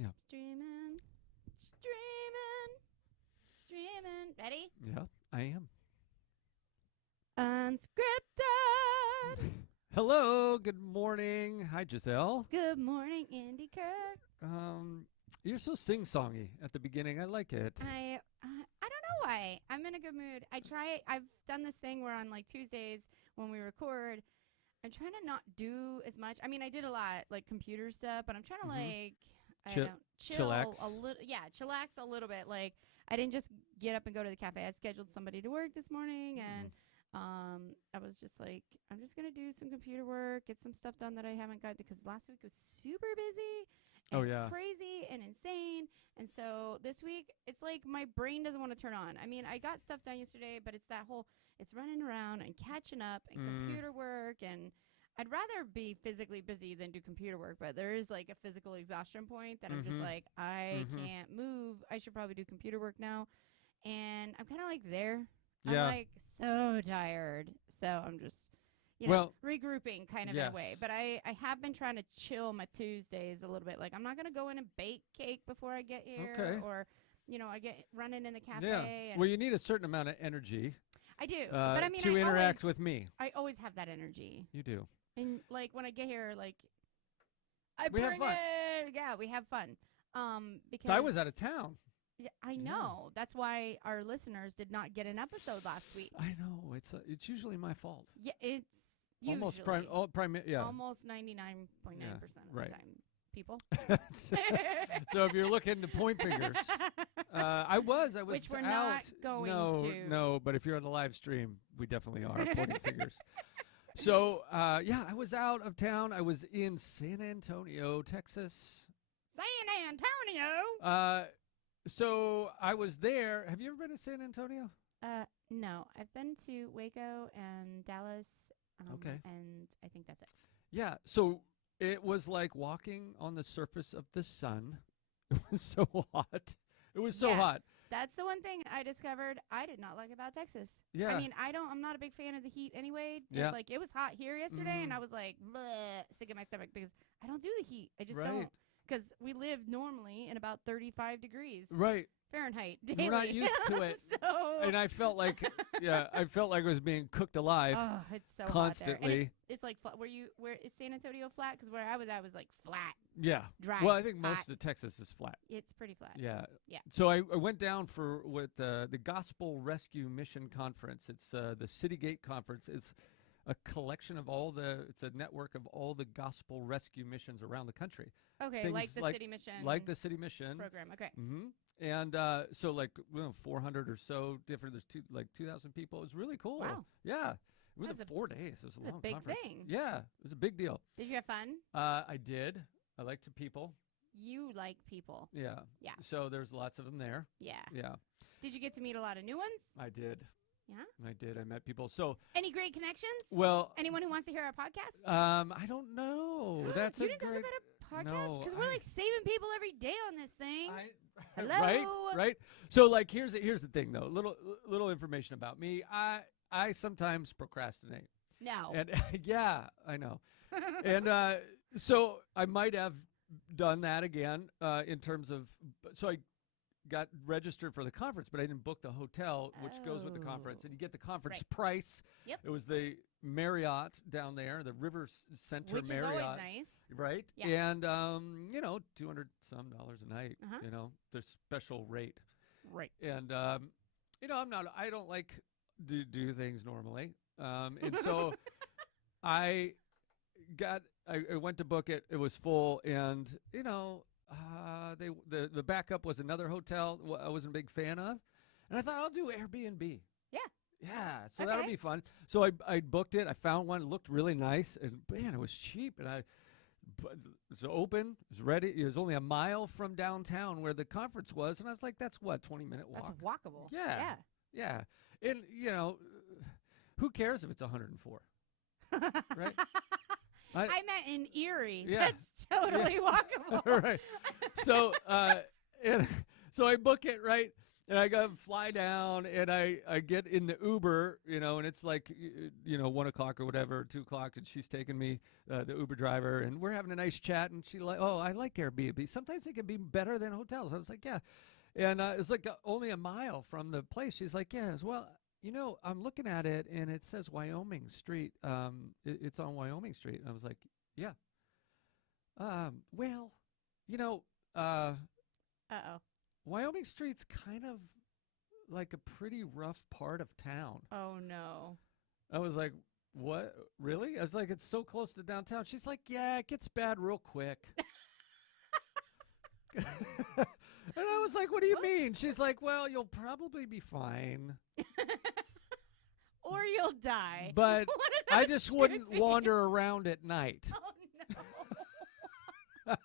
Yeah. Streaming. Ready? Yeah, I am. Unscripted. Hello, good morning. Hi, Gisele. Good morning, Andy Kerr. You're so sing-songy at the beginning. I like it. I don't know why. I'm in a good mood. I've done this thing where on like Tuesdays when we record, I'm trying to not do as much. I mean, I did a lot like computer stuff, but I'm trying to like Chillax. a little. Yeah, chillax a little bit. Like I didn't just get up and go to the cafe. I scheduled somebody to work this morning, and I was just like, I'm just gonna do some computer work, get some stuff done that I haven't got to, because last week was super busy. And crazy and insane. And so this week, it's like my brain doesn't want to turn on. I mean, I got stuff done yesterday, but it's that whole, it's running around and catching up and computer work. And I'd rather be physically busy than do computer work. But there is like a physical exhaustion point that I'm just like, I can't move. I should probably do computer work now. And I'm kind of like there. Yeah. I'm like so tired. So I'm just, regrouping kind of in a way. But I have been trying to chill my Tuesdays a little bit. Like, I'm not going to go in and bake cake before I get here. Okay. Or, I get running in the cafe. Yeah. And Well, you need a certain amount of energy. I do. But I mean, to interact with me. I always have that energy. You do. And, like, when I get here, like, We have fun. Yeah, we have fun. Because So I was out of town. Yeah, I know. Yeah. That's why our listeners did not get an episode last week. I know. It's usually my fault. Yeah, it's Almost usually. Almost 99.9% of the time, people. So if you're looking to point fingers, I was Which we're out. not going to. No, but if you're on the live stream, we definitely are pointing fingers. So, I was out of town. I was in San Antonio, Texas. San Antonio? So I was there. Have you ever been to San Antonio? No. I've been to Waco and Dallas. Okay. And I think that's it. Yeah. So it was like walking on the surface of the sun. It was so hot. It was so hot. That's the one thing I discovered I did not like about Texas. Yeah. I mean, I'm not a big fan of the heat anyway. Yeah. Like, it was hot here yesterday, and I was like, bleh, sick in my stomach because I don't do the heat. I just don't. Because we live normally in about 35 degrees Fahrenheit daily. We're not used to it. And I felt like, I was being cooked alive. Oh, it's so constantly. hot there. And it's like, where is San Antonio flat? Because where I was like flat. Yeah. Dry. Well, I think most of Texas is flat. It's pretty flat. Yeah. Yeah. So I went down with the Gospel Rescue Mission Conference. It's the Citygate Conference. It's a collection of it's a network of all the gospel rescue missions around the country. Okay, Things like the city mission. Like the city mission program. Okay. And so like 400 or so different. There's 2,000 people. It was really cool. Wow. Yeah. It was That's 4 days. It was a long big conference. thing. Yeah, it was a big deal. Did you have fun? I did. I liked the people. You like people. Yeah. Yeah. So there's lots of them there. Yeah. Yeah. Did you get to meet a lot of new ones? I did. Yeah. I did. I met people. So any great connections? Well, anyone who wants to hear our podcast? I don't know. That's you didn't talk about a podcast because we're like saving people every day on this thing. Hello. Right. So like here's the thing though. Little information about me. I sometimes procrastinate. No. And yeah, I know. And so I might have done that again in terms of. So I got registered for the conference, but I didn't book the hotel, which goes with the conference, and you get the conference price. Yep. It was the Marriott down there, the River Center which Marriott. Which is always nice. Right? Yeah. And, $200 some a night, their special rate. Right. And, I don't like to do things normally. And so I went to book it. It was full, and, the backup was another hotel I wasn't a big fan of. And I thought, I'll do Airbnb. Yeah. Yeah, so that'll be fun. So I booked it. I found one. It looked really nice. And, man, it was cheap. And it was open. It was ready. It was only a mile from downtown where the conference was. And I was like, that's what, 20-minute walk? That's walkable. Yeah. Yeah. And, who cares if it's 104? Right? I meant in Erie. Yeah. That's totally walkable. Right. So, so I book it, right? And I go fly down, and I get in the Uber, and it's like, 1 o'clock or whatever, 2 o'clock, and she's taking me, the Uber driver, and we're having a nice chat, and she like, oh, I like Airbnb. Sometimes they can be better than hotels. I was like, yeah. And it was like only a mile from the place. She's like, yeah, as well. I'm looking at it, and it says Wyoming Street. It's on Wyoming Street. And I was like, yeah. Well, Uh-oh. Wyoming Street's kind of like a pretty rough part of town. Oh, no. I was like, what? Really? I was like, it's so close to downtown. She's like, yeah, it gets bad real quick. And I was like, what do you mean? She's like, well, you'll probably be fine. Or you'll die. But I just wouldn't wander around at night. Oh, no.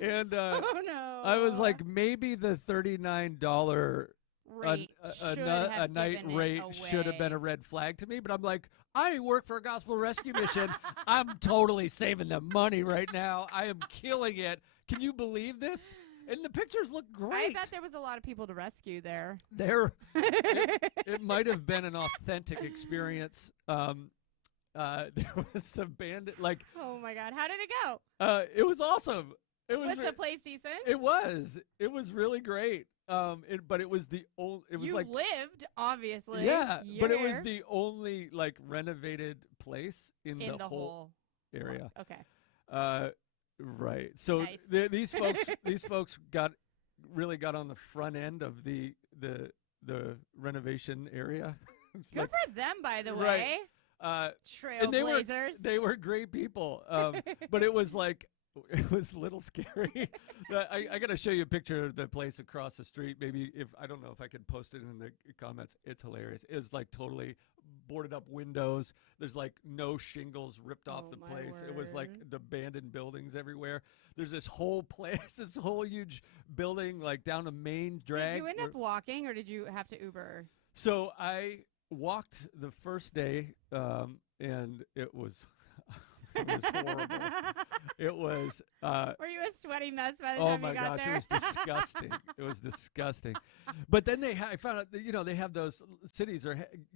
And oh, no. I was like, maybe the $39 rate a night rate should have been a red flag to me. But I'm like, I work for a gospel rescue mission. I'm totally saving them money right now. I am killing it. Can you believe this? And the pictures look great. I bet there was a lot of people to rescue there. It might have been an authentic experience. There was some bandit, like. Oh my God! How did it go? It was awesome. Was the place decent? It was. It was really great. But it was the only. It was you like lived, obviously. Yeah, but it was the only like renovated place in the whole area. Okay. Right. So nice. these folks really got on the front end of the renovation area. Good for them, by the way. Trailblazers. They were great people. But it was like, it was a little scary. I got to show you a picture of the place across the street. Maybe I don't know if I could post it in the comments. It's hilarious. It's like totally boarded up windows. There's like no shingles ripped off the place. Word. It was like abandoned buildings everywhere. There's this whole place, this whole huge building, like down a main drag. Did you end up walking, or did you have to Uber? So I walked the first day, and it was horrible. It was. Were you a sweaty mess by the time you got there? Oh my gosh, it was disgusting. It was disgusting. But then I found out that, they have those cities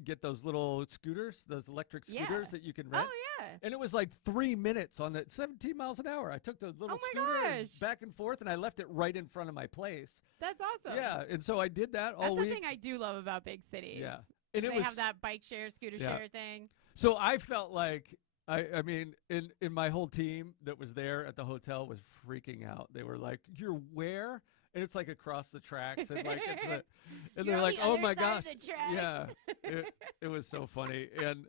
get those little scooters, those electric scooters that you can rent. Oh yeah. And it was like 3 minutes on the 17 miles an hour. I took the little scooter back and forth, and I left it right in front of my place. That's awesome. Yeah, and so I did that all week. That's the thing I do love about big cities. Yeah, and they have that bike share, scooter share thing. So I felt like. I mean, in my whole team that was there at the hotel was freaking out. They were like, "You're where?" And it's like across the tracks, and like and they're like, "Oh my gosh!" Yeah, it was so funny, and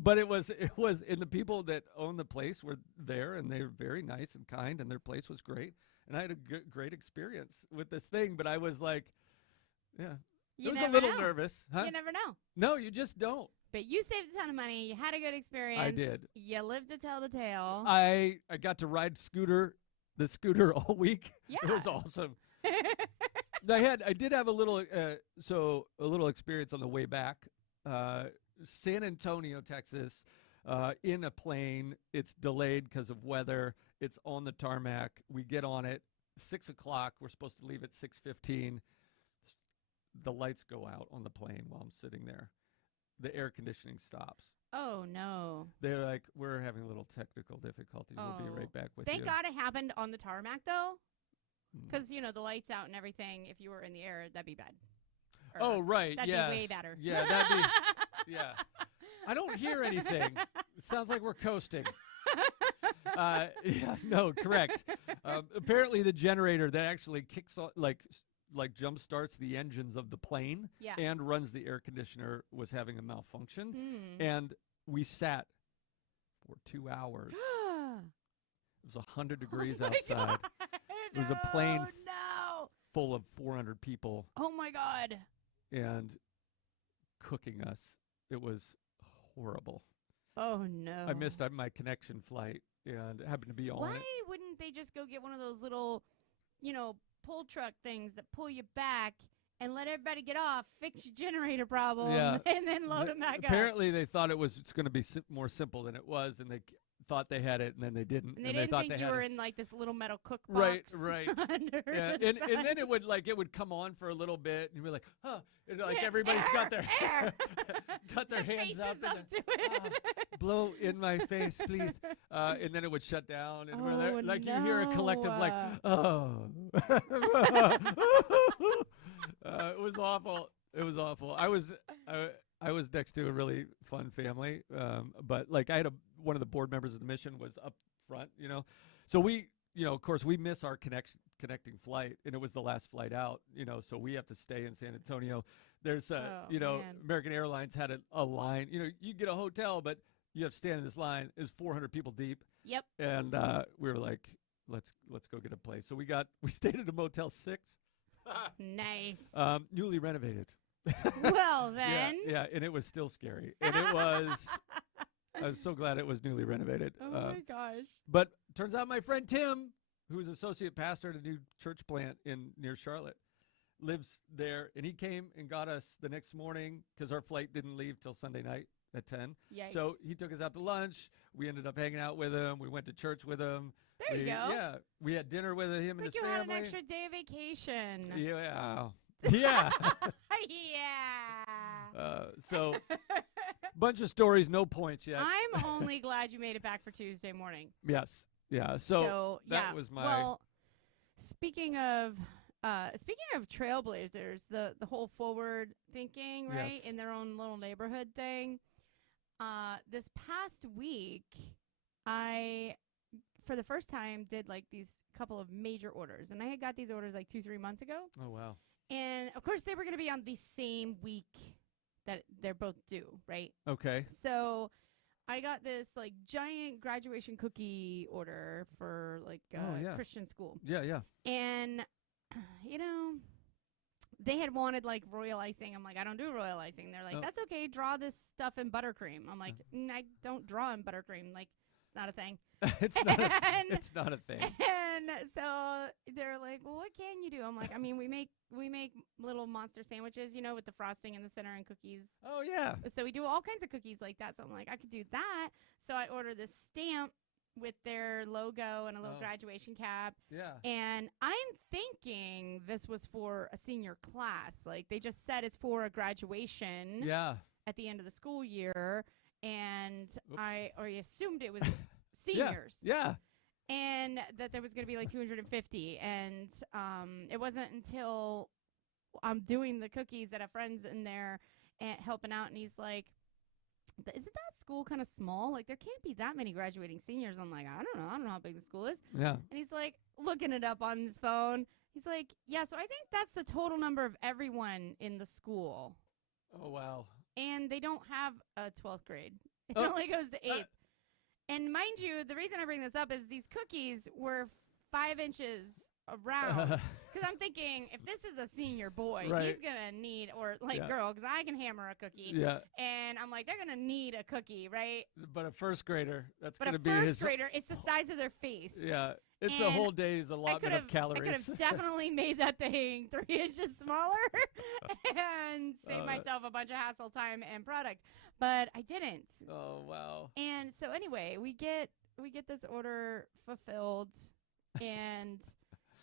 but it was, and the people that own the place were there, and they were very nice and kind, and their place was great, and I had a great experience with this thing. But I was like, yeah, I was a little nervous. Huh? You never know. No, you just don't. But you saved a ton of money. You had a good experience. I did. You lived to tell the tale. I got to ride the scooter all week. Yeah. It was awesome. I did have a little experience on the way back. San Antonio, Texas, in a plane. It's delayed because of weather. It's on the tarmac. We get on it 6 o'clock. We're supposed to leave at 6:15. The lights go out on the plane while I'm sitting there. The air conditioning stops. Oh, no. They're like, we're having a little technical difficulty. We'll be right back with you. Thank God it happened on the tarmac, though. Because, the lights out and everything, if you were in the air, that'd be bad. Right. That'd be way better. Yeah, that'd be. Yeah. I don't hear anything. It sounds like we're coasting. Yeah, no, correct. Apparently the generator that actually kicks on, like jump starts the engines of the plane and runs the air conditioner was having a malfunction. And we sat for 2 hours. It was 100 degrees outside. God. It was a plane full of 400 people. Oh my God. And cooking us. It was horrible. Oh no. I missed my connection flight and happened to be on it. Why wouldn't they just go get one of those little, pull truck things that pull you back and let everybody get off, fix your generator problem, and then load them back up? Apparently they thought it's going to be more simple than it was, and thought they had it, and then they didn't. And they didn't thought think they you had were it. in like this little metal cook Right, box. right. Under Yeah, the and then sun. it would come on for a little bit, and you'd be like, huh. And like Yeah, everybody's got their air. got their hands Faces up, up and to it. blow in my face, please. And then it would shut down, and we're there, Oh, like you hear a collective like, no. oh. It was awful. It was awful. I was next to a really fun family, but like I had one of the board members of the mission was up front, so we, of course we miss our connecting flight, and it was the last flight out, so we have to stay in San Antonio. There's man. American Airlines had a line, you get a hotel, but you have to stand in this line. It's 400 people deep. Yep. And we were like, let's go get a place. So we stayed at a Motel 6. Nice. Newly renovated. Well then. Yeah, and it was still scary. And it was I was so glad it was newly renovated. Oh my gosh. But turns out my friend Tim, who is associate pastor at a new church plant near Charlotte, lives there, and he came and got us the next morning because our flight didn't leave till Sunday night at 10. Yikes. So he took us out to lunch. We ended up hanging out with him. We went to church with him. There you go. Yeah, we had dinner with him and It's his like you family. had an extra day vacation. Yeah. Yeah. Yeah. So, bunch of stories, no points yet. I'm only glad you made it back for Tuesday morning. Yes. Yeah. So that yeah. was my. Well, speaking of trailblazers, the whole forward thinking, right, Yes. in their own little neighborhood thing. This past week, I, for the first time, did like these couple of major orders, and I had got these orders like 2-3 months ago. Oh wow. And of course, they were going to be on the same week that they're both due, right? Okay. So I got this like giant graduation cookie order for like yeah. Christian school. Yeah. Yeah. And, they had wanted like royal icing. I'm like, I don't do royal icing. They're like, that's okay. Draw this stuff in buttercream. I'm like, I don't draw in buttercream. Like, it's not a thing. It's not a thing. And so they're like, well, what can you do? I'm like, I mean, we make little monster sandwiches, with the frosting in the center and cookies. Oh yeah. So we do all kinds of cookies like that. So I'm like, I could do that. So I ordered this stamp with their logo and a little graduation cap. Yeah. And I'm thinking this was for a senior class. Like they just said it's for a graduation at the end of the school year. And I assumed it was seniors. Yeah. And that there was going to be like 250. And it wasn't until I'm doing the cookies that a friend's in there and helping out. And he's like, isn't that school kind of small? Like there can't be that many graduating seniors. I'm like, I don't know how big the school is. Yeah. And he's like looking it up on his phone. He's like, yeah, so I think that's the total number of everyone in the school. Oh wow. And they don't have a 12th grade. It only goes to 8th. And mind you, the reason I bring this up is these cookies were 5 inches around. Because I'm thinking, if this is a senior boy, he's going to need, or like girl, because I can hammer a cookie. Yeah. And I'm like, they're going to need a cookie, right? But a first grader, that's But going to a be first his. grader, it's the size of their face. Yeah. It's And a whole day's allotment of calories. I could have definitely made that thing 3 inches smaller and saved myself a bunch of hassle, time, and product. But I didn't. Oh wow. And so anyway, we get this order fulfilled, and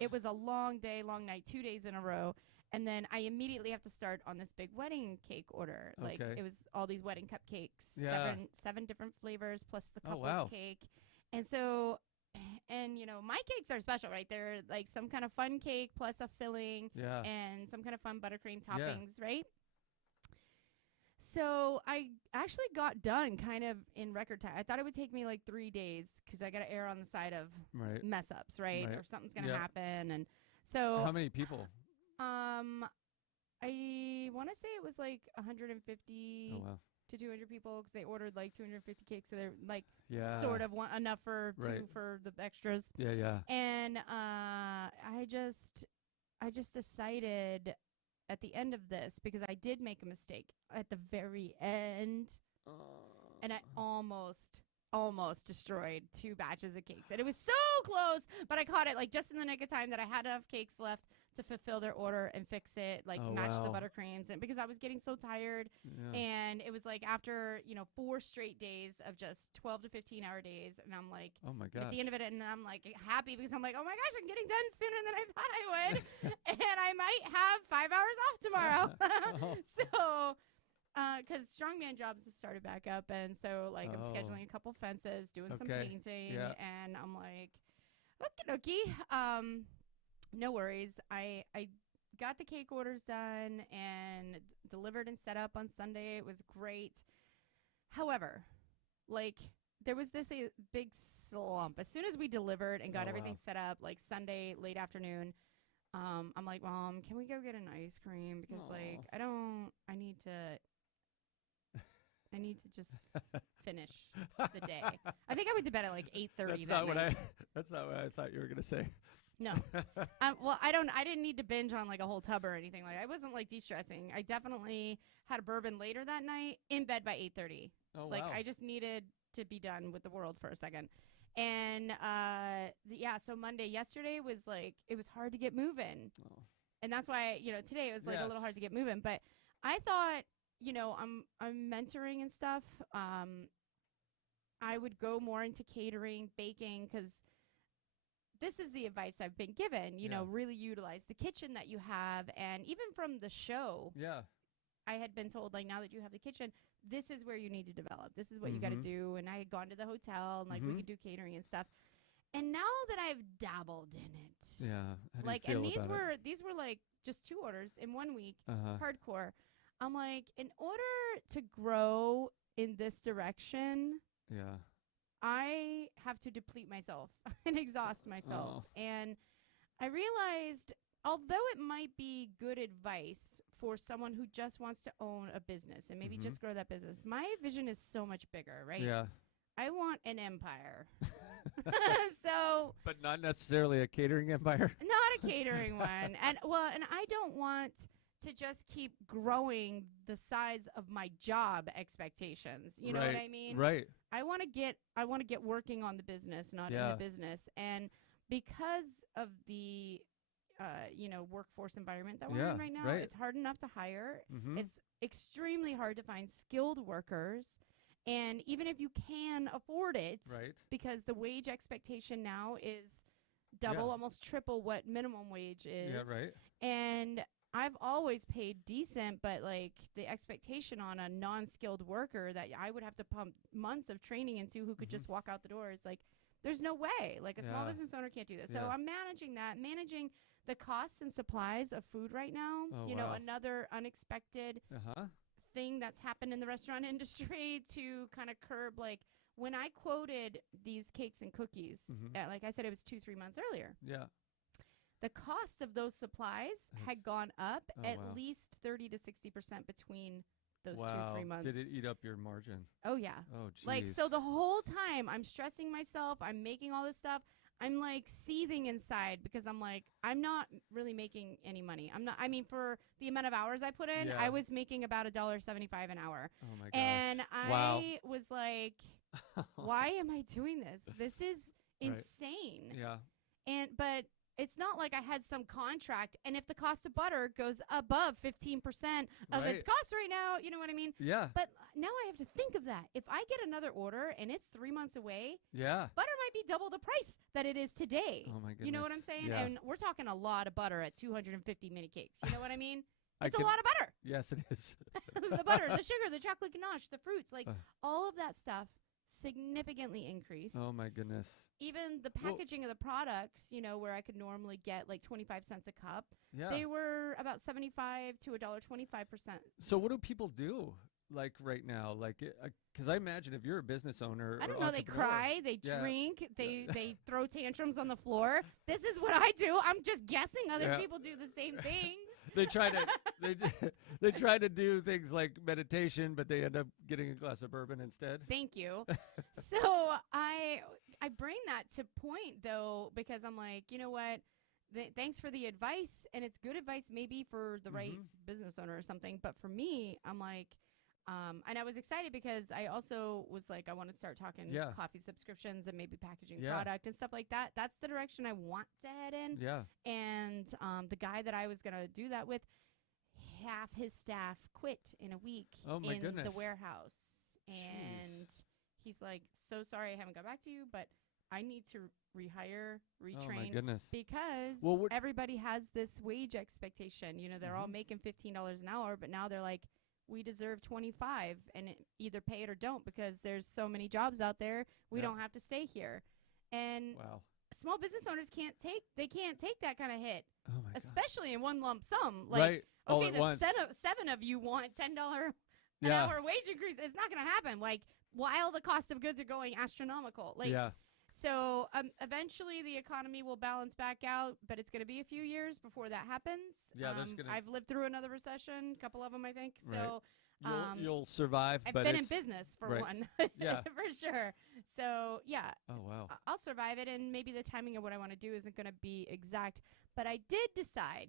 it was a long day, long night, 2 days in a row. And then I immediately have to start on this big wedding cake order. Like it was all these wedding cupcakes, seven different flavors plus the couple's cake. And so, my cakes are special, right? They're like some kind of fun cake plus a filling and some kind of fun buttercream toppings, right? So I actually got done kind of in record time. I thought it would take me like 3 days because I got to err on the side of mess ups, right? Or something's going to happen. And so how many people? I want to say it was like 150 to 200 people because they ordered like 250 cakes. So they're like sort of enough for two for the extras. Yeah, yeah. And I just decided at the end of this, because I did make a mistake at the very end, and I almost destroyed 2 batches of cakes. And it was so close, but I caught it like just in the nick of time that I had enough cakes left to fulfill their order and fix it, like Oh, match the wow. buttercreams, and because I was getting so tired, Yeah. and it was like after 4 straight days of just 12 to 15 hour days, and I'm like Oh my at gosh. the end of it, and I'm like happy because I'm like, oh my gosh, I'm getting done sooner than I thought I would, and I might have 5 hours off tomorrow. Oh. So because strongman jobs have started back up, and so like I'm Oh. scheduling a couple fences, doing some Okay. painting, Yeah. and I'm like, okie dokie, no worries. I got the cake orders done and delivered and set up on Sunday. It was great. However, like there was this big slump as soon as we delivered and got Oh, everything wow. set up, like Sunday late afternoon. I'm like, Mom, can we go get an ice cream? Because like I need to just finish the day. I think I went to bed at like 8:30 that night. That's not what I thought you were gonna say. No. Well, I didn't need to binge on like a whole tub or anything. Like I wasn't like de-stressing. I definitely had a bourbon later that night, in bed by 8:30. Oh, Like wow. I just needed to be done with the world for a second. And so yesterday was like it was hard to get moving. Oh. And that's why, today it was like a little Yes. hard to get moving, but I thought, I'm mentoring and stuff. I would go more into catering, baking, cuz this is the advice I've been given, Yeah. really utilize the kitchen that you have. And even from the show, Yeah. I had been told, like, now that you have the kitchen, this is where you need to develop. This is what you got to Mhm. do. And I had gone to the hotel and, like, we Mhm. could do catering and stuff. And now that I've dabbled in it, Yeah. How do like, you feel and about it? these were like just 2 orders in 1 week, Uh-huh. hardcore. I'm like, in order to grow in this direction, Yeah. I have to deplete myself and exhaust myself. Oh. And I realized, although it might be good advice for someone who just wants to own a business and maybe Mhm. just grow that business, my vision is so much bigger, right? Yeah. I want an empire. So, But not necessarily a catering empire. not a catering one. And I don't want to just keep growing the size of my job expectations. You know what I mean? Right. I want to get working on the business, not in Yeah. the business. And because of the workforce environment that we're Yeah, in right now, right. it's hard enough to hire. Mhm. It's extremely hard to find skilled workers. And even if you can afford it, Right. because the wage expectation now is double, Yeah. almost triple what minimum wage is. Yeah, right. And I've always paid decent, but like the expectation on a non-skilled worker that I would have to pump months of training into who could Mhm. just walk out the door is like, there's no way. Like a small Yeah. business owner can't do this. Yeah. So I'm managing the costs and supplies of food right now. Oh, wow. Another unexpected Uh-huh. thing that's happened in the restaurant industry to kind of curb, like when I quoted these cakes and cookies, Mhm. like I said, it was 2-3 months earlier. Yeah. The cost of those supplies had gone up Oh, at wow. least 30 to 60% between those Wow. 2-3 months. Did it eat up your margin? Oh yeah. Oh, geez. Like, so the whole time I'm stressing myself, I'm making all this stuff. I'm like seething inside because I'm like, I'm not really making any money. For the amount of hours I put in, Yeah. I was making about $1.75 an hour. Oh my gosh. And Wow. I was like, why am I doing this? This is Right. insane. Yeah. But it's not like I had some contract, and if the cost of butter goes above 15% of its Right. cost right now, you know what I mean? Yeah. But now I have to think of that. If I get another order and it's 3 months away, Yeah. butter might be double the price that it is today. Oh my goodness. You know what I'm saying? Yeah. And we're talking a lot of butter at 250 mini cakes. You know what I mean? I It's a can- lot of butter. Yes, it is. The butter, the sugar, the chocolate ganache, the fruits, like Uh. all of that stuff significantly increased. Oh my goodness. Even the Well- packaging of the products, where I could normally get like 25 cents a cup, Yeah. they were about 75 to $1.25%. So what do people do like right now? Like, because I imagine if you're a business owner, I or don't know. They entrepreneur- cry, they Yeah. drink, they throw tantrums on the floor. This is what I do. I'm just guessing other Yeah. people do the same things. They try to they try to do things like meditation, but they end up getting a glass of bourbon instead. Thank you. So I bring that to point though, because I'm like, you know what? Thanks for the advice, and it's good advice maybe for the right Mhm. business owner or something. But for me, I'm like, And I was excited because I also was like, I want to start talking coffee subscriptions and maybe packaging product and stuff like that. That's the direction I want to head in. Yeah. And the guy that I was going to do that with, half his staff quit in a week in the warehouse. And he's like, so sorry I haven't got back to you, but I need to rehire, retrain. Oh my goodness. Because everybody has this wage expectation. You know, they're all making $15 an hour, but now they're like, we deserve 25 and either pay it or don't, because there's so many jobs out there. We don't have to stay here. And small business owners can't take that kind of hit, especially in one lump sum. Like, okay, the seven of you want $10 an hour wage increase. It's not going to happen. Like, while the cost of goods are going astronomical. Like, so eventually the economy will balance back out, but it's going to be a few years before that happens. Yeah, I've lived through another recession, a couple of them, I think. So you'll survive. I've been in business for one, for sure. So yeah. Oh wow. I'll survive it, and maybe the timing of what I want to do isn't going to be exact. But I did decide,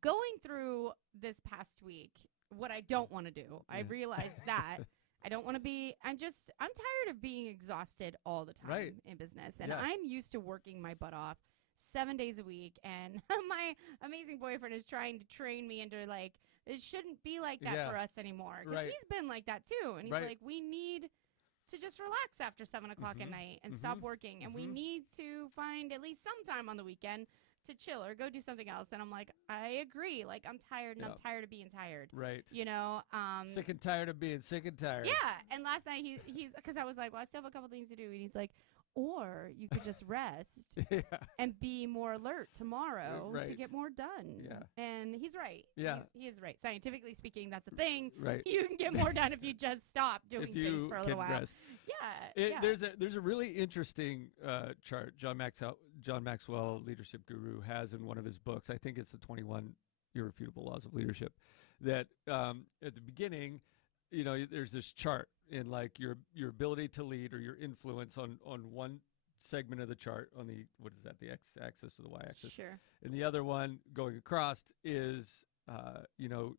going through this past week, what I don't want to do. I realized that. I don't want to be, I'm tired of being exhausted all the time in business. And I'm used to working my butt off 7 days a week. And my amazing boyfriend is trying to train me into, like, it shouldn't be like that for us anymore. Because he's been like that too. And he's like, we need to just relax after 7 o'clock at night and stop working. And we need to find at least some time on the weekend to chill or go do something else. And I'm like, I agree. Like, I'm tired, and I'm tired of being tired. Right. You know, sick and tired of being sick and tired. Yeah. And last night he's because I was like, well, I still have a couple things to do, and he's like, or you could just rest and be more alert tomorrow to get more done. Yeah. And he's right. Yeah. He is right. Scientifically speaking, that's the thing. Right. You can get more done if you just stop doing things for a little while. Rest. Yeah. There's a really interesting chart John Maxwell, leadership guru, has in one of his books. I think it's the 21 Irrefutable Laws of Leadership. That at the beginning, you know, there's this chart in, like, your ability to lead or your influence on one segment of the chart, on the, what is that, the x-axis or the y-axis? Sure. And the other one going across is, you know,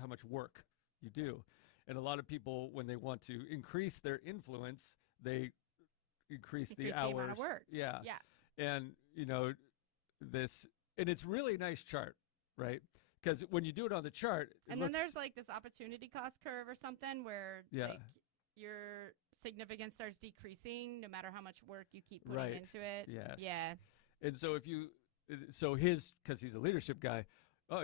how much work you do. And a lot of people, when they want to increase their influence, they increase the hours. The amount of work. Yeah. And, you know, and it's really nice chart, right? Because when you do it on the chart, and then there's like this opportunity cost curve or something where like your significance starts decreasing no matter how much work you keep putting into it. Yes. Yeah. And so because he's a leadership guy,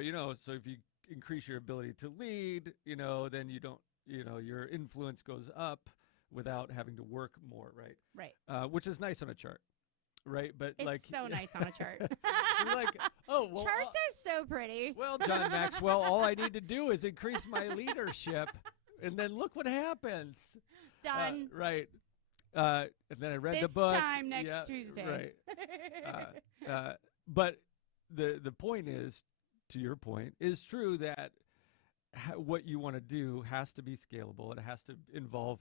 you know, so if you increase your ability to lead, you know, then you don't, you know, your influence goes up without having to work more, right? Right. Which is nice on a chart. Right, but it's like so nice on a chart. You're like, oh, well, charts are so pretty. Well, John Maxwell, all I need to do is increase my leadership, and then look what happens. Done. Right. And then I read the book. This time next Tuesday. Right. But the point is, to your point, is true that what you want to do has to be scalable. It has to involve.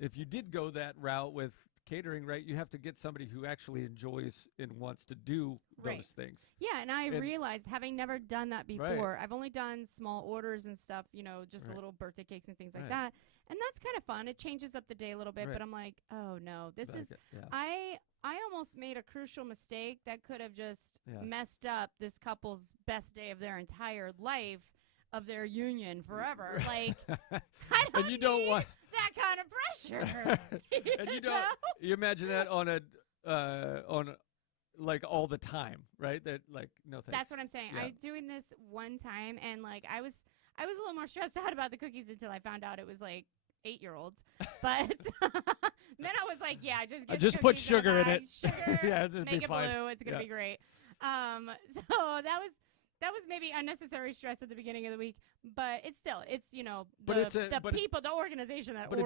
If you did go that route with catering, right, you have to get somebody who actually enjoys and wants to do those things. Yeah, and I realized, having never done that before, I've only done small orders and stuff, you know, just a little birthday cakes and things like that. And that's kind of fun. It changes up the day a little bit, but I'm like, oh no, this is I almost made a crucial mistake that could have just messed up this couple's best day of their entire life, of their union forever. Like, I don't want that kind of pressure. And you don't you imagine that on like all the time, right? That, like, no thanks. That's what I'm saying. I'm doing this one time, and like I was a little more stressed out about the cookies until I found out it was like 8-year-olds. But then I was like, yeah, just put sugar in it. Sugar, it's make it fine. blue. It's gonna be great. So that was maybe unnecessary stress at the beginning of the week, but it's you know, the organization that ordered. But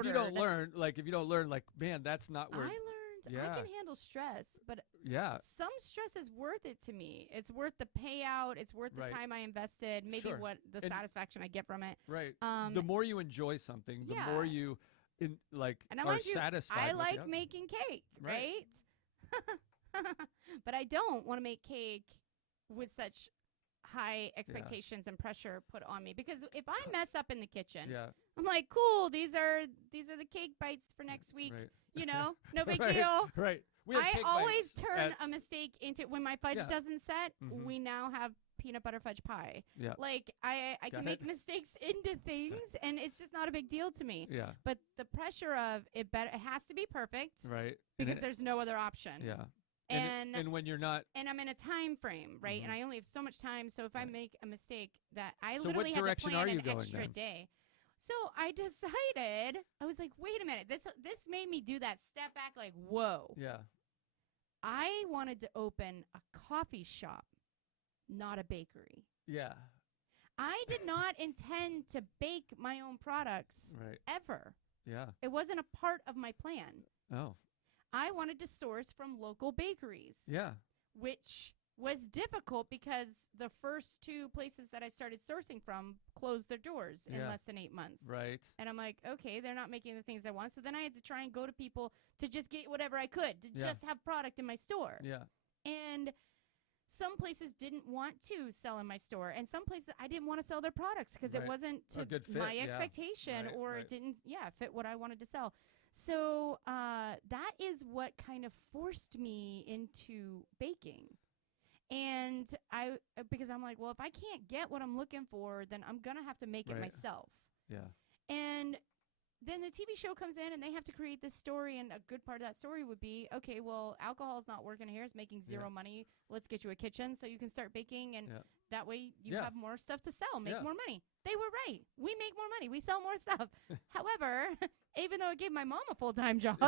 if you don't learn, like, man, that's not where. I learned I can handle stress, but some stress is worth it to me. It's worth the payout. It's worth the time I invested. Maybe what the satisfaction I get from it. Right. The more you enjoy something, the more you are satisfied. I like making cake, right? But I don't want to make cake with such high expectations and pressure put on me, because if I mess up in the kitchen, Yeah. I'm like, cool, these are the cake bites for next week. Right. You know, no big Right. deal. Right. We have I cake always bites turn at- a mistake into, when my fudge Yeah. doesn't set, Mhm. we now have peanut butter fudge pie. Yeah. Like I Got can make it. mistakes into things, and it's just not a big deal to me. Yeah. But the pressure of it has to be perfect, Right. because And there's no other option. yeah. And when you're not. and I'm in a time frame, right? Mhm. And I only have so much time. So if I Right. make a mistake, that I So what literally had to direction plan are you an going extra then? day. So I decided, I was like, wait a minute, this made me do that step back, like, whoa. Yeah. I wanted to open a coffee shop, not a bakery. Yeah. I did not intend to bake my own products Right. ever. Yeah. It wasn't a part of my plan. Oh. I wanted to source from local bakeries, Yeah. which was difficult because the first 2 places that I started sourcing from closed their doors in Yeah. less than 8 months. Right. And I'm like, okay, they're not making the things I want. So then I had to try and go to people to just get whatever I could, to Yeah. just have product in my store. Yeah. And some places didn't want to sell in my store, and some places I didn't want to sell their products because Right. it wasn't A to good fit, my yeah. expectation, Right, or right. it didn't, fit what I wanted to sell. So that is what kind of forced me into baking. And because I'm like, well, if I can't get what I'm looking for, then I'm going to have to make it Right. myself. Yeah. And then the TV show comes in, and they have to create this story, and a good part of that story would be, okay, well, alcohol is not working here. It's making zero money. Let's get you a kitchen so you can start baking, and that way you Yeah. have more stuff to sell, make Yeah. more money. They were right. We make more money. We sell more stuff. However, even though it gave my mom a full-time job,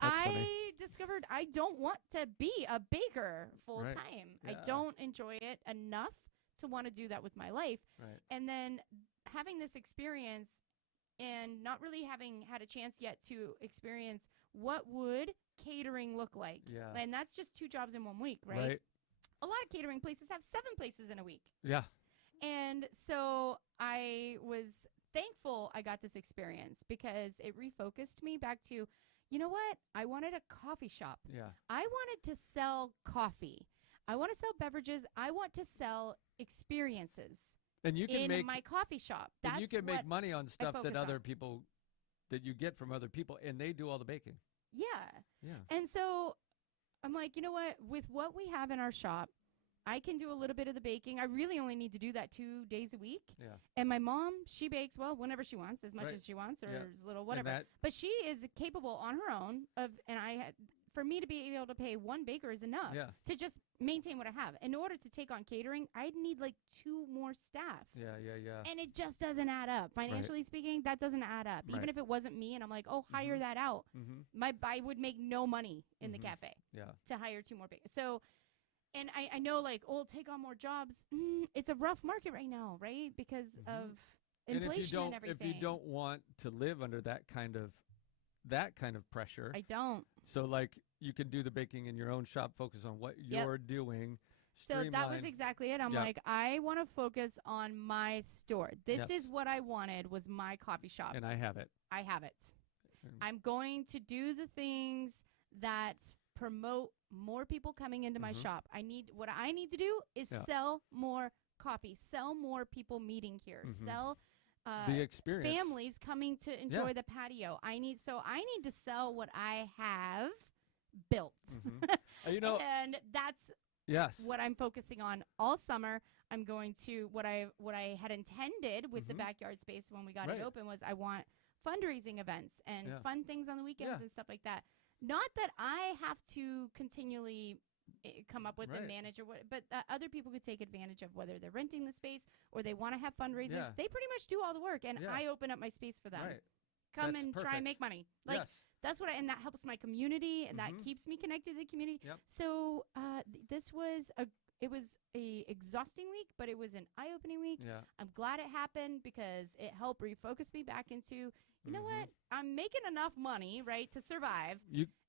I discovered I don't want to be a baker full-time. Right. I Yeah. don't enjoy it enough to want to do that with my life. Right. And then having this experience and not really having had a chance yet to experience what would catering look like. Yeah. And that's just 2 jobs in 1 week, right? Right. A lot of catering places have 7 places in a week. Yeah. And so I was thankful I got this experience, because it refocused me back to, you know what? I wanted a coffee shop. Yeah. I wanted to sell coffee. I want to sell beverages. I want to sell experiences And you can in make my coffee shop. That's and you can what make money on stuff focus that other on. people that you get from other people, and they do all the baking. Yeah. Yeah. And so I'm like, you know what? With what we have in our shop, I can do a little bit of the baking. I really only need to do that 2 days a week. Yeah. And my mom, she bakes, well, whenever she wants, as much Right. as she wants, or Yeah. as little, And whatever. that- But she is capable on her own of, and for me to be able to pay 1 baker is enough Yeah. to just maintain what I have. In order to take on catering, I'd need like 2 more staff. Yeah. Yeah. Yeah. And it just doesn't add up. Financially speaking, that doesn't add up. Right. Even if it wasn't me and I'm like, oh, hire that out. Mm-hmm. I would make no money in the Mhm. cafe Yeah. to hire 2 more bakers. So, and I know, like, oh, take on more jobs. It's a rough market right now, right? Because of inflation and everything. if you don't want to live under that kind of pressure, I don't. so like you can do the baking in your own shop, focus on what Yep. you're doing. So that was streamline- exactly it. I'm Yeah. like, I want to focus on my store. This Yes. is what I wanted, was my coffee shop. and I have it. I have it. And- I'm going to do the things that promote more people coming into my Mhm. shop. What I need to do is Yeah. sell more coffee, sell more people meeting here, Mhm. sell The experience. families coming to enjoy the patio. I need to sell what I have built. Mhm. You know, And that's yes. what I'm focusing on all summer. I'm going to what I had intended with the Mhm. backyard space when we got Right. it open was I want fundraising events and Yeah. fun things on the weekends Yeah. and stuff like that. Not that I have to continually come up with Right. and manage but other people could take advantage of, whether they're renting the space or they want to have fundraisers. Yeah. They pretty much do all the work, and Yeah. I open up my space for them. Right. Come That's and try perfect. and make money. Like, Yes. that's and that helps my community, and that Mhm. keeps me connected to the community. Yep. So this was it was a exhausting week, but it was an eye-opening week. Yeah. I'm glad it happened because it helped refocus me back into, you know Mhm. what? I'm making enough money, right, to survive,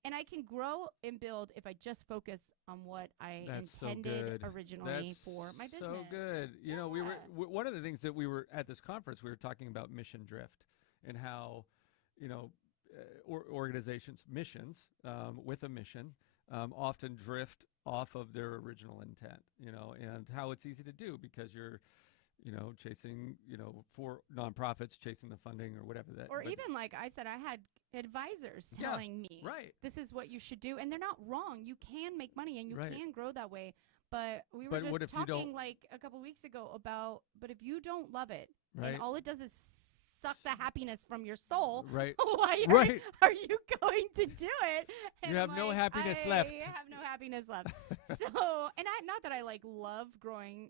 and I can grow and build if I just focus on what I That's so intended good. originally That's for my business. so good. You know, we were Yeah. one of the things that we were at this conference. We were talking about mission drift and how, you know, organizations missions with a mission often drift off of their original intent, and how it's easy to do because you're, chasing, for nonprofits, chasing the funding or whatever that. Or even like I said, I had advisors telling me, right. this is what you should do. And they're not wrong. You can make money and you Right. can grow that way. But we were But what just if you don't- talking like a couple weeks ago about, but if you don't love it, Right. and all it does is suck the happiness from your soul, Right. why Right. are you going to do it? And You have no like, happiness I left. have no happiness left. So, and not that I like love growing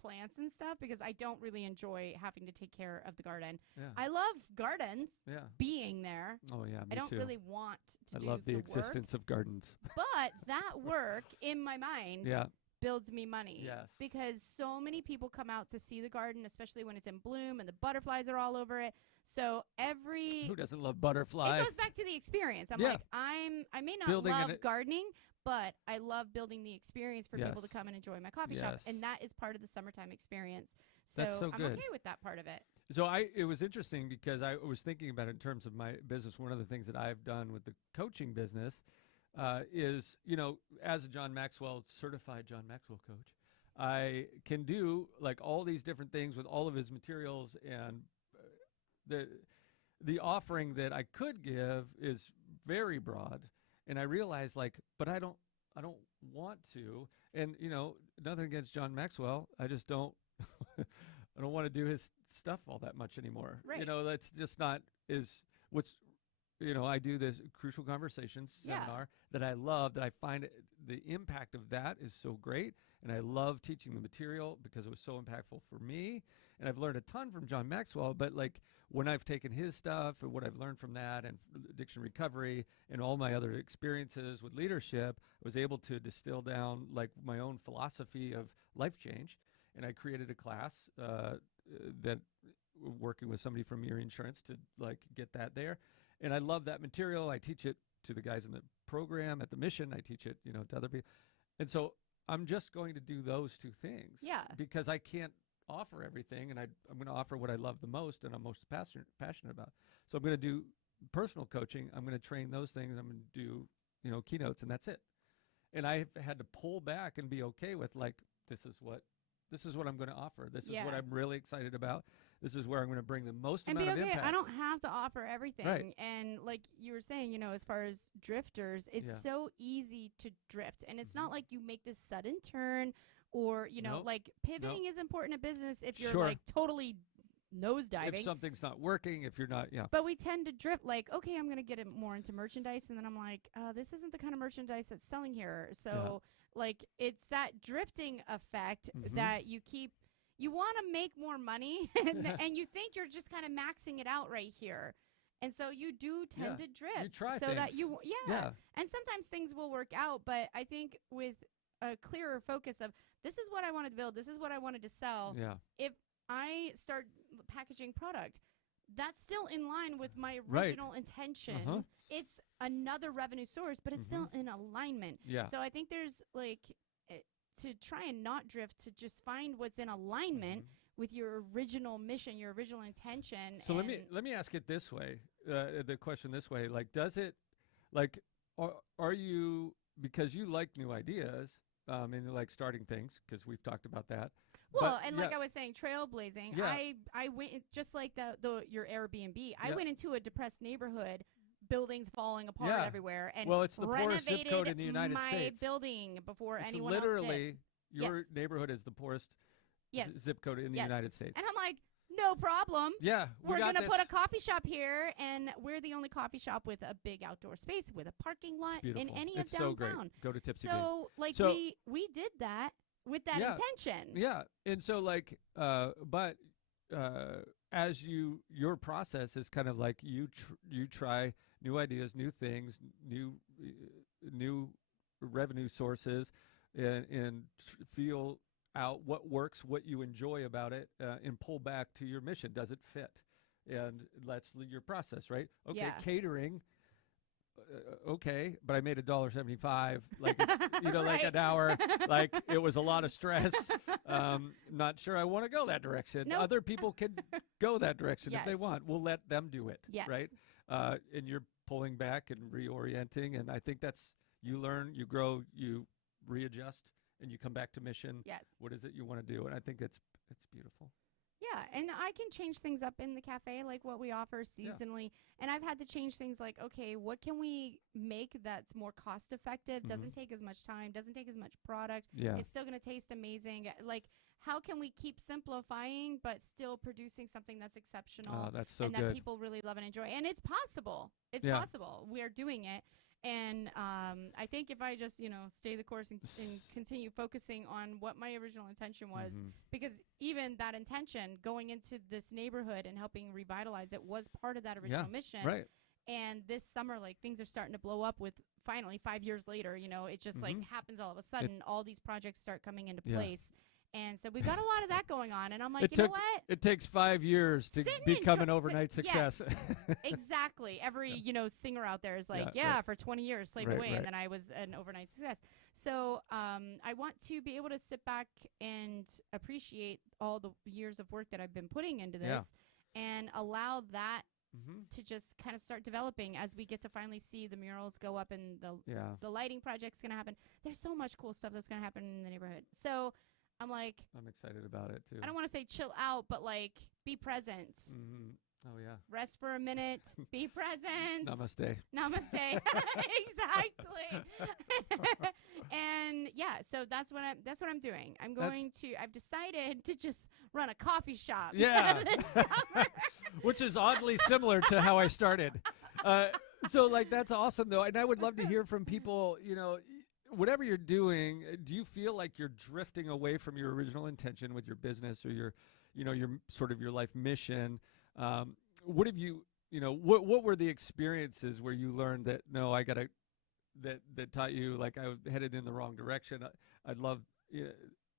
plants and stuff, because I don't really enjoy having to take care of the garden. Yeah. I love gardens, Yeah. being there. Oh yeah. Me I don't too. really want to I do love the work, existence of gardens. but that work in my mind Yeah. builds me money. Yes. Because so many people come out to see the garden, especially when it's in bloom and the butterflies are all over it. So Who doesn't love butterflies? it goes back to the experience. I'm Yeah. like, I may not Building love an- gardening, but I love building the experience for people to Yes. come and enjoy my coffee shop, Yes. and that is part of the summertime experience. That's so I'm good. okay with that part of it. So it was interesting because I was thinking about it in terms of my business. One of the things that I've done with the coaching business is, as a certified John Maxwell coach, I can do like all these different things with all of his materials, and the offering that I could give is very broad. And I realized but I don't want to. And nothing against John Maxwell, I just don't. I don't want to do his stuff all that much anymore. Right. That's just not I do this Crucial Conversations seminar that I love, that I find the impact of that is so great. And I love teaching the material because it was so impactful for me. And I've learned a ton from John Maxwell, but when I've taken his stuff and what I've learned from that and addiction recovery and all my other experiences with leadership, I was able to distill down my own philosophy of life change. And I created a class that working with somebody from Erie Insurance to get that there. And I love that material. I teach it to the guys in the program at the mission. I teach it, to other people. And so I'm just going to do those two things. Yeah. Because I can't offer everything, and I'm going to offer what I love the most and I'm most passionate about. So I'm going to do personal coaching. I'm going to train those things. I'm going to do, keynotes, and that's it. And I've had to pull back and be okay with this is what I'm going to offer. This is what I'm really excited about. This is where I'm going to bring the most amount of impact. I don't have to offer everything. Right. And like you were saying, as far as drifters, it's so easy to drift. And it's not like you make this sudden turn or, Nope. Pivoting is important in business if you're Sure. totally nosediving. If something's not working, if you're not, But we tend to drift okay, I'm going to get it more into merchandise. And then I'm like, this isn't the kind of merchandise that's selling here. So it's that drifting effect that you want to make more money and you think you're just kind of maxing it out right here. And so you do tend to drift. You try so things. that and sometimes things will work out, but I think with a clearer focus of this is what I wanted to build, this is what I wanted to sell. Yeah. If I start packaging product, that's still in line with my Right. original intention. Uh-huh. It's another revenue source, but it's still in alignment. Yeah. So I think there's to try and not drift, to just find what's in alignment with your original mission, your original intention. So let me ask it this way, the question this way, does it, are you, because you like new ideas, and you like starting things, because we've talked about that. Well, but, and like I was saying, trailblazing. Yeah. I went just like your Airbnb. I Yeah. went into a depressed neighborhood, buildings falling apart everywhere, and well, it's the poorest zip renovated code in the United my States. building before It's anyone else literally did. your Yes. neighborhood is the poorest Yes. zip code in the Yes. United States. And I'm like, no problem. Yeah, We're got going to this. put a coffee shop here, and we're the only coffee shop with a big outdoor space with a parking lot It's in beautiful. any It's of so downtown. great. Go to Tipsy Bean. So, So- we did that with that intention. Yeah, and so but as your process is kind of like you try new ideas, new things, new revenue sources, and feel out what works, what you enjoy about it, and pull back to your mission. Does it fit? And that's your process, right? Okay, Yeah. catering. Okay, but I made $1.75. It's, Right. an hour. It was a lot of stress. Not sure I want to go that direction. Nope. Other people can go that direction if they Yes. want. We'll let them do it. Yes. Right. And you're pulling back and reorienting, and I think that's, you learn, you grow, you readjust and you come back to mission. Yes. What is it you want to do? And I think it's beautiful. Yeah, and I can change things up in the cafe, like what we offer seasonally. And I've had to change things like, okay, what can we make that's more cost effective, doesn't take as much time, doesn't take as much product. Yeah. It's still going to taste amazing. Like, how can we keep simplifying but still producing something that's exceptional Oh, that's so and good. that people really love and enjoy? And it's possible. It's Yeah. possible. We're doing it. And I think if I just, stay the course and continue focusing on what my original intention was, because even that intention going into this neighborhood and helping revitalize it was part of that original mission. Right. And this summer, like, things are starting to blow up with finally 5 years later, it just like happens all of a sudden. All these projects start coming into place. And so we've got a lot of that going on. And I'm like, you know what? It takes 5 years to become an overnight success. Yes, exactly. Every, singer out there is like, for 20 years, slaved away, and then I was an overnight success. So I want to be able to sit back and appreciate all the years of work that I've been putting into this and allow that to just kind of start developing as we get to finally see the murals go up and the lighting project's going to happen. There's so much cool stuff that's going to happen in the neighborhood. So I'm like, I'm excited about it too. I don't want to say chill out, but like be present. Oh yeah. Rest for a minute. Be present. Namaste. Namaste. Exactly. And so that's what I'm doing. I've decided to just run a coffee shop. Yeah. Which is oddly similar to how I started. So like that's awesome though, and I would love to hear from people. Whatever you're doing, do you feel like you're drifting away from your original intention with your business or your sort of your life mission? What have you, what were the experiences where you learned that, no, that taught you like I was headed in the wrong direction? I'd love,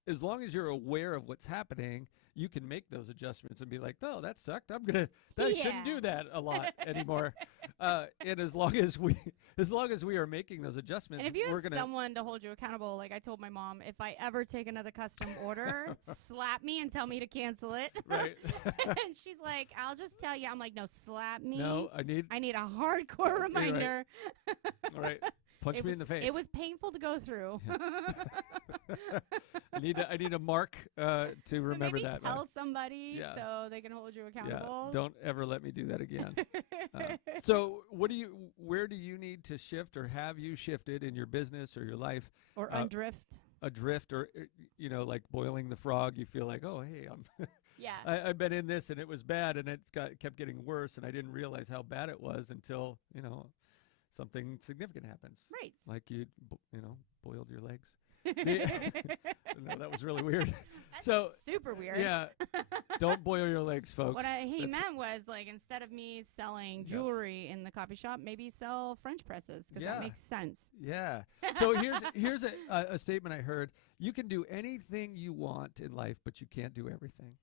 as long as you're aware of what's happening, you can make those adjustments and be like, oh, that sucked. I shouldn't do that a lot anymore. And as long as we are making those adjustments, and if you have someone to hold you accountable, like I told my mom, if I ever take another custom order, slap me and tell me to cancel it. Right. And she's like, I'll just tell you. I'm like, no, slap me. No, I need a hardcore reminder. All right. Punch me in the face. It was painful to go through. I need a mark to remember maybe that. Tell somebody so they can hold you accountable. Yeah, don't ever let me do that again. So where do you need to shift, or have you shifted in your business or your life? Or undrift. Adrift, or like boiling the frog. You feel like, oh, hey, I've been in this and it was bad, and kept getting worse, and I didn't realize how bad it was until something significant happens. Right. Like you boiled your legs. No, that was really weird. That's super weird. Yeah. Don't boil your legs, folks. What he meant was, like, instead of me selling jewelry in the coffee shop, maybe sell French presses, because that makes sense. Yeah. So here's a statement I heard. You can do anything you want in life, but you can't do everything.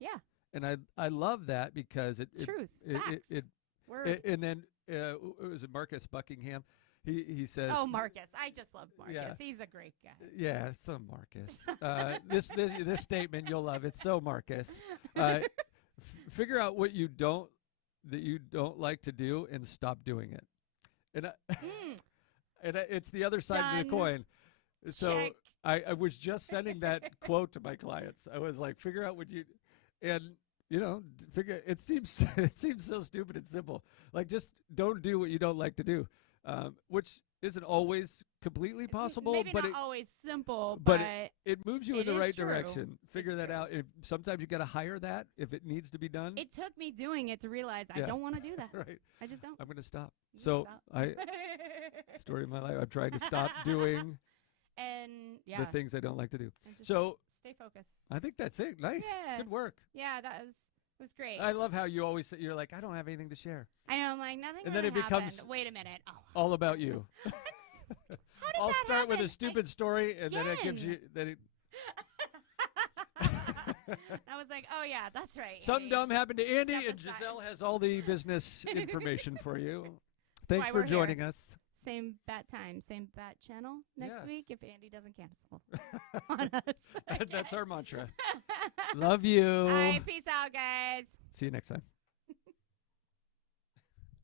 Yeah. And I love that because Truth. Facts. Word. And then was it Marcus Buckingham? He says, oh, Marcus. I just love Marcus. Yeah. He's a great guy. Yeah, so Marcus. This statement you'll love. It's so Marcus. Figure out what you don't like to do and stop doing it. And it's the other side of the coin. So check. I was just sending that quote to my clients. I was like, figure out what you and figure. It seems so stupid and simple. Like, just don't do what you don't like to do. Which isn't always completely possible. Maybe but not always simple, but it moves you in the right true. direction. Figure that out. Sometimes you got to hire that if it needs to be done. It took me doing it to realize I don't want to do that. Right. I just don't. I'm going to stop. Story of my life. I'm trying to stop doing the things I don't like to do. So stay focused. I think that's it. Nice. Yeah. Good work. Yeah, that was great. I love how you always say, you're like, I don't have anything to share. I know, I'm like, nothing And really then it becomes happened. Wait a minute. all about you. How did I'll that start with happen? a stupid story, and then it gives you I was like, oh yeah, that's right. Something Andy. dumb happened to Andy, Step and aside. Gisele has all the business information for you. Thanks why for we're joining here. us. Same bat time, same bat channel next Yes. week if Andy doesn't cancel on us. And that's our mantra. Love you. All right, peace out, guys. See you next time.